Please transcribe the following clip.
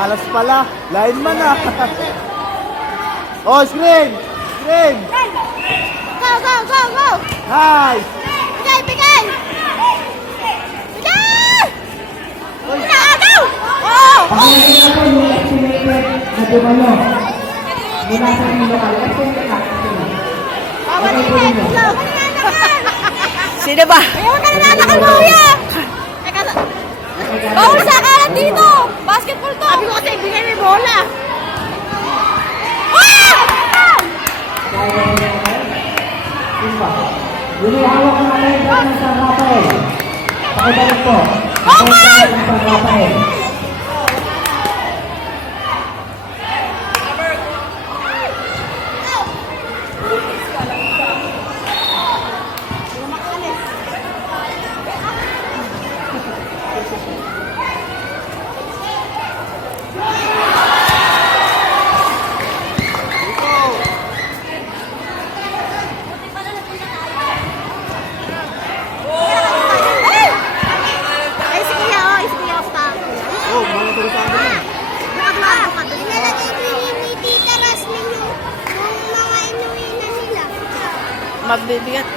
malas pala. Lineman na. Oh, screen! Screen! Go, go, go, go! Nice! Bigay, bigay! Bigay! Go! Oh! Pakinggan na po yung estimated na dumalo. Mula sa inyong lokal. Bawal ulit! Tulog! Sino ba? Ayaw na nalatakal mo, kuya! Bawal sa kalat dito! Basketball to! Sabi ko kasi, bigay may bola! Yung may hawak na kayo ng San Rafael. Pakibalik po. Okay! Ng San Rafael. Ay, si kuya, oh! Si kuya, basta. Oh, mga tuloy sa akin. Nilalagay ko ni Tita Rasmin yung mga inuwi na nila. Mabibigat.